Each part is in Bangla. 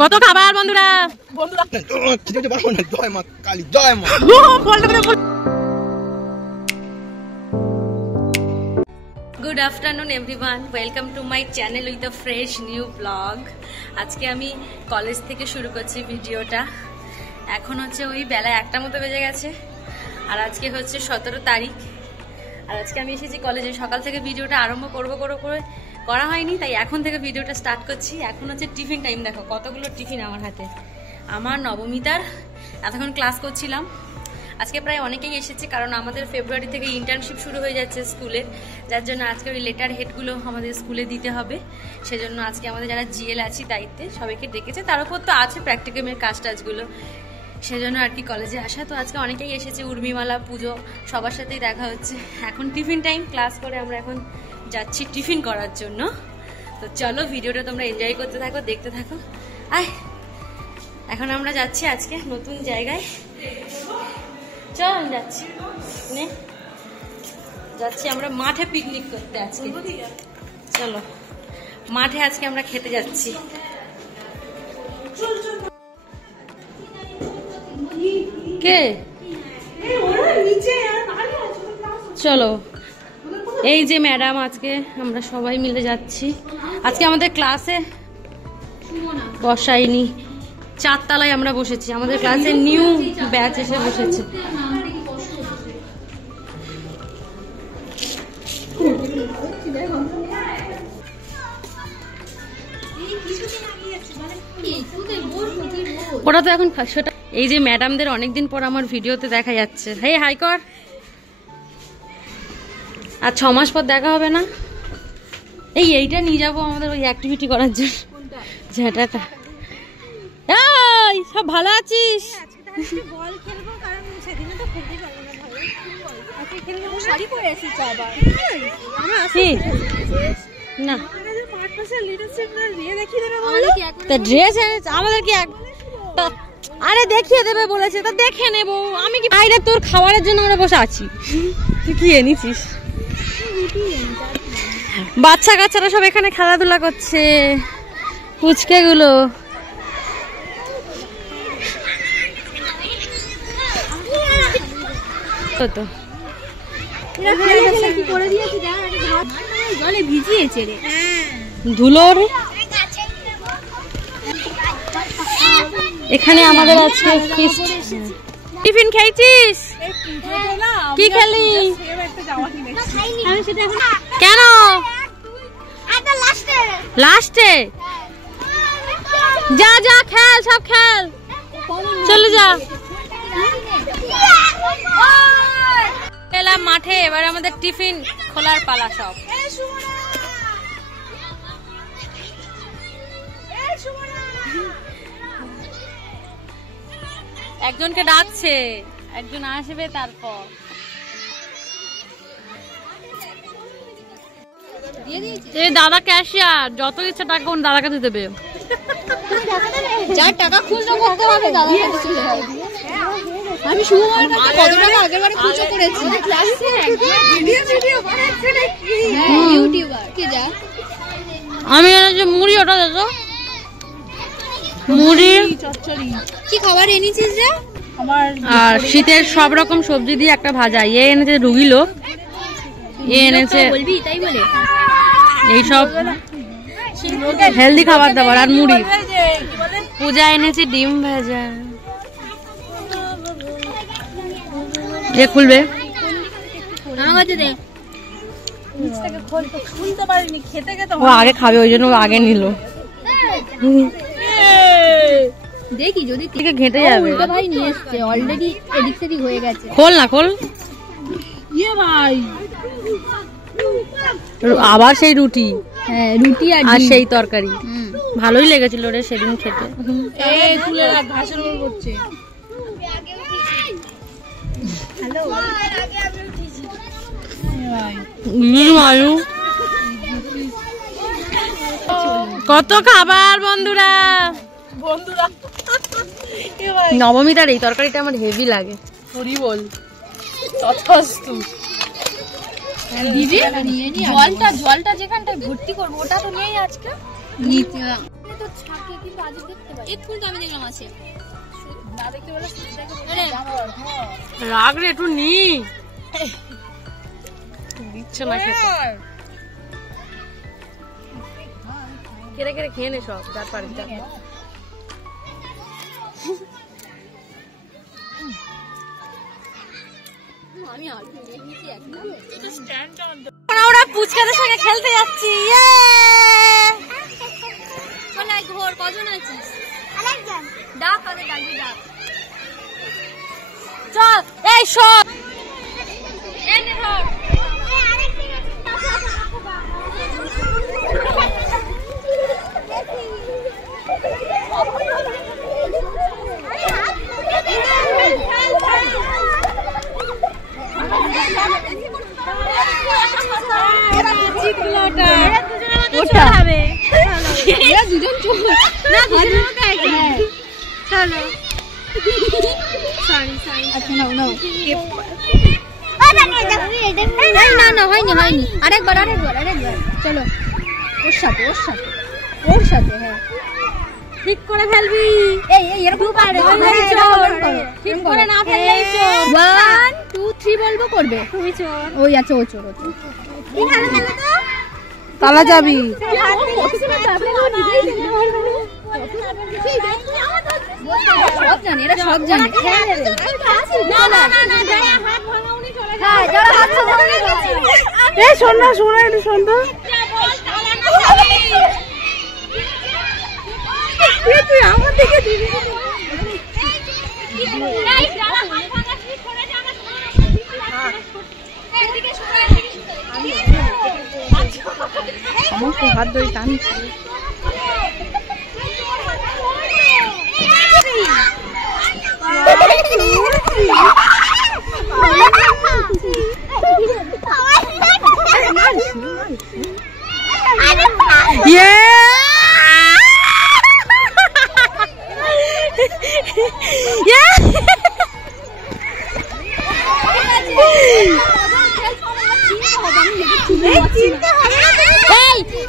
কত খাবার বন্ধুরা জয় মা কালী, জয় মা। Good afternoon everyone, welcome to my channel with a fresh new blog. আজকে আমি কলেজ থেকে শুরু করছি ভিডিওটা। এখন হচ্ছে ওই বেলা 1টা মতো বেজে গেছে, আর আজকে হচ্ছে 17 তারিখ। আর আজকে আমি এসেছি কলেজে। সকাল থেকে ভিডিওটা আরম্ভ করা হয়নি, তাই এখন থেকে ভিডিওটা স্টার্ট করছি। এখন হচ্ছে টিফিন টাইম। দেখো কতগুলো টিফিন আমার হাতে। আমার নবমিতার এতক্ষণ ক্লাস করছিলাম। আজকে প্রায় অনেকেই এসেছে, কারণ আমাদের ফেব্রুয়ারি থেকে ইন্টার্নশিপ শুরু হয়ে যাচ্ছে স্কুলের, যার জন্য আজকে ওই লেটার হেডগুলো আমাদের স্কুলে দিতে হবে। সেজন্য আজকে আমাদের যারা জিএল আছি দায়িত্বে সবাইকে ডেকেছে। তার উপর তো আছে প্র্যাকটিকামের কাজ টাজগুলো, সেজন্য আর কি কলেজে আসা। তো আজকে অনেকেই এসেছে, উর্মিমালা, পুজো, সবার সাথেই দেখা হচ্ছে। এখন টিফিন টাইম, ক্লাস করে আমরা এখন যাচ্ছি টিফিন করার জন্য। তো চলো ভিডিওটা তোমরা এনজয় করতে থাকো, দেখতে থাকো। আয়, এখন আমরা যাচ্ছি আজকে নতুন জায়গায়। চল যাচ্ছি আমরা মাঠে পিকনিক করতে আজকে। চলো মাঠে আজকে আমরা খেতে যাচ্ছি। কে চলো, এই যে ম্যাডাম, আজকে আমরা সবাই মিলে যাচ্ছি। আজকে আমাদের ক্লাসে বসাইনি, 4 তলায় আমরা বসেছি। আমাদের ক্লাসে নিউ ব্যাচ এসে বসেছে। ওরা তো এখন সেটা, এই যে ম্যাডামদের অনেকদিন পর আমার ভিডিওতে দেখা যাচ্ছে। হে হাই কর। আর 6 মাস পর দেখা হবে না? এইটা নিয়ে যাবো আমাদের ওই অ্যাক্টিভিটি করার জন্য, ঝাঁটাটা। এই সব ভালো আছিস? না ড্রেস আমাদের কি আরে দেখিয়ে দেবে বলেছে, তো দেখে নেবো। আমি কি বাইরে তোর খাবারের জন্য আমরা বসে আছি? তুই কি এনেছিস? বাচ্চা কাচ্চারা সব এখানে খেলাধুলা করছে, পুচকে গুলো। ধুলোর এখানে আমাদের আজকে ফিস্ট। টিফিন খেয়েছিস? কি খেলি? কেন লাস্টে? যা যা খেল, সব খেল, চলে যা। এলাম মাঠে, এবার আমাদের টিফিন খোলার পালা। সব একজনকে ডাকছে, একজন আসবে। তারপর দাদা ক্যাশিয়ার, যত ইচ্ছা টাকা কোন দাদার কাছে দেবে। যার টাকা খুচরো করতে হবে দাদা। আমি শুভবার কাছে কত টাকা আগেরবারে খুচরো করেছি। ইউটিউবার কি যা আমি যে মুড়ি, ওটা দেখো মুড়ি চচ্চড়ি। কি খাবার এনেছিস রে? আর শীতের সব রকম সবজি দিয়ে একটা ভাজা। এ এনেছে রুগিলো, এ এনেছে বলবি তাই বলে এইসব হেলদি খাবার দাবার। আর মুড়ি। পূজা এনেছে ডিম ভাজা। এ খুলবে, ও আগে খাবে, ওই জন্য আগে নিল। দেখি যদি ঘেঁটে যাবে। ভাই নিয়ে এসছে অলরেডি, এদিক সেদিক হয়ে গেছে। খোল না, খোল। ইয়ে ভাই, আবার সেই রুটি। হ্যাঁ, রুটি আর সেই তরকারি। ভালোই লেগেছিল রে সেদিন খেতে। এই তুলে রাখ, ভাষণ করছে। হ্যালো, কত খাবার বন্ধুরা। নবমীটার এই তরকারিটা আমার হেভি লাগে। হরি বল, তথাস্তু। জলটা যেখানটায় ভর্তি করবো ওটা তো নেই আজকে। তো থাকে কিন্তু আজ দেখতে পাই একটু তো আমি দেখলাম আছে না দেখতে বলে রাগ রে একটু নি দিচ্ছে না খেতে কেড়ে কেড়ে খেয়ে নে সব যার পারি ওরা পুচকাদের সঙ্গে খেলতে যাচ্ছি ঘোর কজন আছিস ডাক আরে ডাকবি ডাক চল এই সব হয়নি আরেকবার চলো ওর সাথে হ্যাঁ ঠিক করে ফেলবি এরকম ঠিক করে না ফেললেই চোর 1 2 3 বলবো করবে তুমি চোর ওই আচ্ছা ও চোর তালা যাবি সব জানি এরা সব জানে শোনা একটু শুনতো তুই আমার দিকে দিবি সমস্ত হাত ধরে টানছি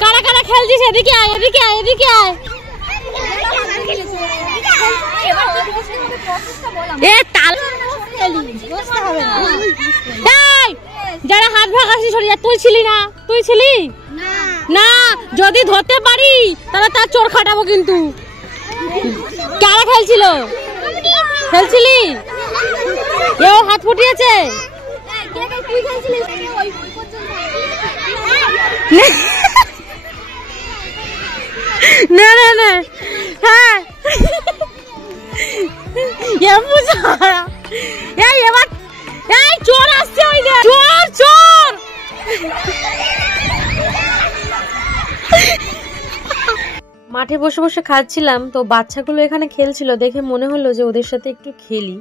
কারা কারা খেলছিস এদিকে আয় এদিকে আয় এদিকে আয় যারা হাত ভাগাছি সরে যা তুই ছিলি না তুই ছিলি না যদি ধরতে পারি তাহলে তার চোর খাটাবো কিন্তু কারা খেলছিলি এও হাত ফুটিয়েছে না না না হ্যাঁ এবার চোর আসছে ওই চোর চোর মাঠে বসে বসে খাচ্ছিলাম তো বাচ্চাগুলো এখানে খেলছিল দেখে মনে হলো যে ওদের সাথে একটু খেলি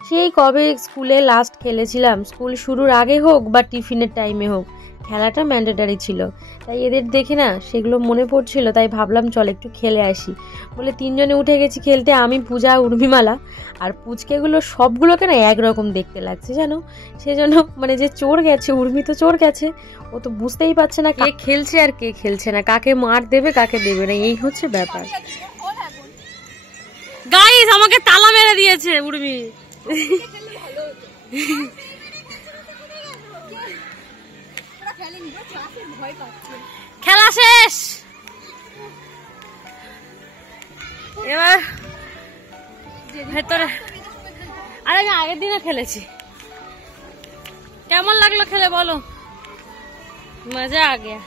সেই কবে স্কুলে লাস্ট খেলেছিলাম স্কুল শুরুর আগে হোক বা টিফিনের টাইমে হোক খেলাটা ম্যান্ডেটারি ছিল তাই এদের দেখে না সেগুলো মনে পড়ছিল তাই ভাবলাম চল একটু খেলে আসি বলে তিনজনে উঠে গেছি খেলতে আমি পূজা উর্মিমালা আর পুচকেগুলো সবগুলোকে না একরকম দেখতে লাগছে জানো সেজন্য মানে যে চোর গেছে উর্মি তো চোর গেছে ও তো বুঝতেই পারছে না কে খেলছে আর কে খেলছে না কাকে মার দেবে কাকে দেবে না এই হচ্ছে ব্যাপার গাইস আমাকে তালা মেরে দিয়েছে উর্মি খেলা শেষ এবার ভেতরে আরে আমি আগের দিনও খেলেছি কেমন লাগলো খেলে বলো মজা আ গিয়া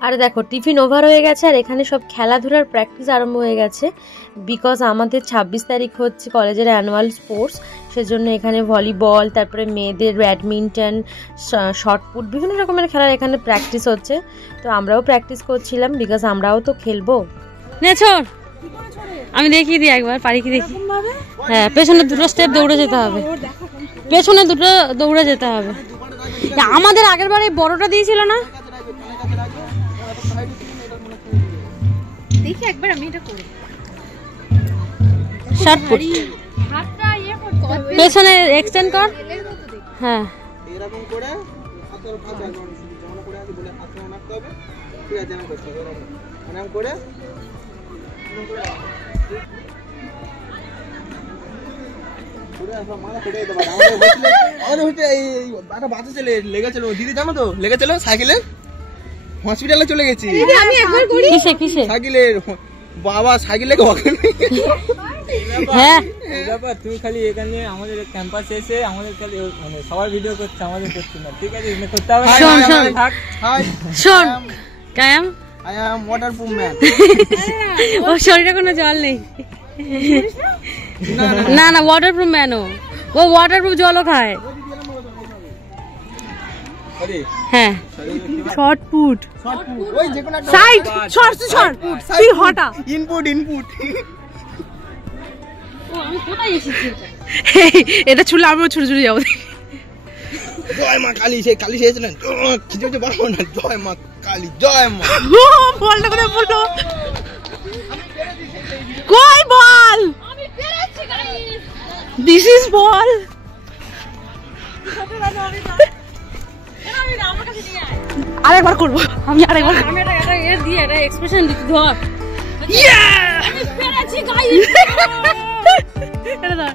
আর দেখো টিফিন ওভার হয়ে গেছে আর এখানে সব খেলাধুলার প্র্যাকটিস আরম্ভ হয়ে গেছে বিকজ আমাদের 26 তারিখ হচ্ছে কলেজের অ্যানুয়াল স্পোর্টস সেজন্য এখানে ভলিবল তারপরে মেয়েদের ব্যাডমিন্টন শর্টপুট বিভিন্ন রকমের খেলার এখানে প্র্যাকটিস হচ্ছে তো আমরাও প্র্যাকটিস করছিলাম বিকজ আমরাও তো খেলবো নে ছোড় আমি দেখিয়ে দিই একবার পারি কি দেখি হ্যাঁ পেছনে দুটো স্টেপ দৌড়ে যেতে হবে পেছনে দুটো দৌড়ে যেতে হবে আমাদের আগের বার এই বড়টা দিয়েছিল না দেখি একবার আমি এটা করি শর্টপুট হাতটা ইয়ে করতে পেছনে এক্সটেন্ড কর। হ্যাঁ এরকম করে হাতের ভাঁজ একদম যেমন করে আছে বলে হাতে নাড়তে হবে, ঠিক আছে? যেমন করতে হবে এরকম করে পুরো সব মাথা ফেটে যেতে পারে। আমাদের হচ্ছে এই একটা বাচ্চা ছেলে লেগেছিল, দিদি জানো তো, লেগেছিল সাইকেলে, হসপিটালে চলে গেছি। আমি একবার করি। কিসে কিসে? সাইকেলের বাবা সাইকেলে হ্যাঁ ব্যাপার তুই খালি এখানে আমাদের ক্যাম্পাসে এসে আমাদের খালি মানে সবার ভিডিও করছে, আমাদের করছে না, ঠিক আছে? এগুলো করতে হবে না। শোন, শোন। থাক। হাই শোন কায়াম, আই অ্যাম ওয়াটারপ্রুফ ম্যান। ও শরীরে কোনো জল নেই। না না ওয়াটারপ্রুফ ম্যান, ও ওয়াটারপ্রুফ জলও খায়। আরে হ্যাঁ শর্ট পুট ওই যে কোনো একটা সাইড শর্ট শর্ট তুই হটা। ইনপুট এটা ছুলে আমিও ছুটে ছুটে যাবো। জয় মা কালী, সেই কালী এসেছিলেন খিচে পারবো না। জয় মা কালী, জয় মা। বলটা করে বললো কই বল, দিস ইজ বল। আরেকবার করবো আমি, আরেকবার দিয়ে এটা এক্সপ্রেশন দিতে ধর। এটা ধর।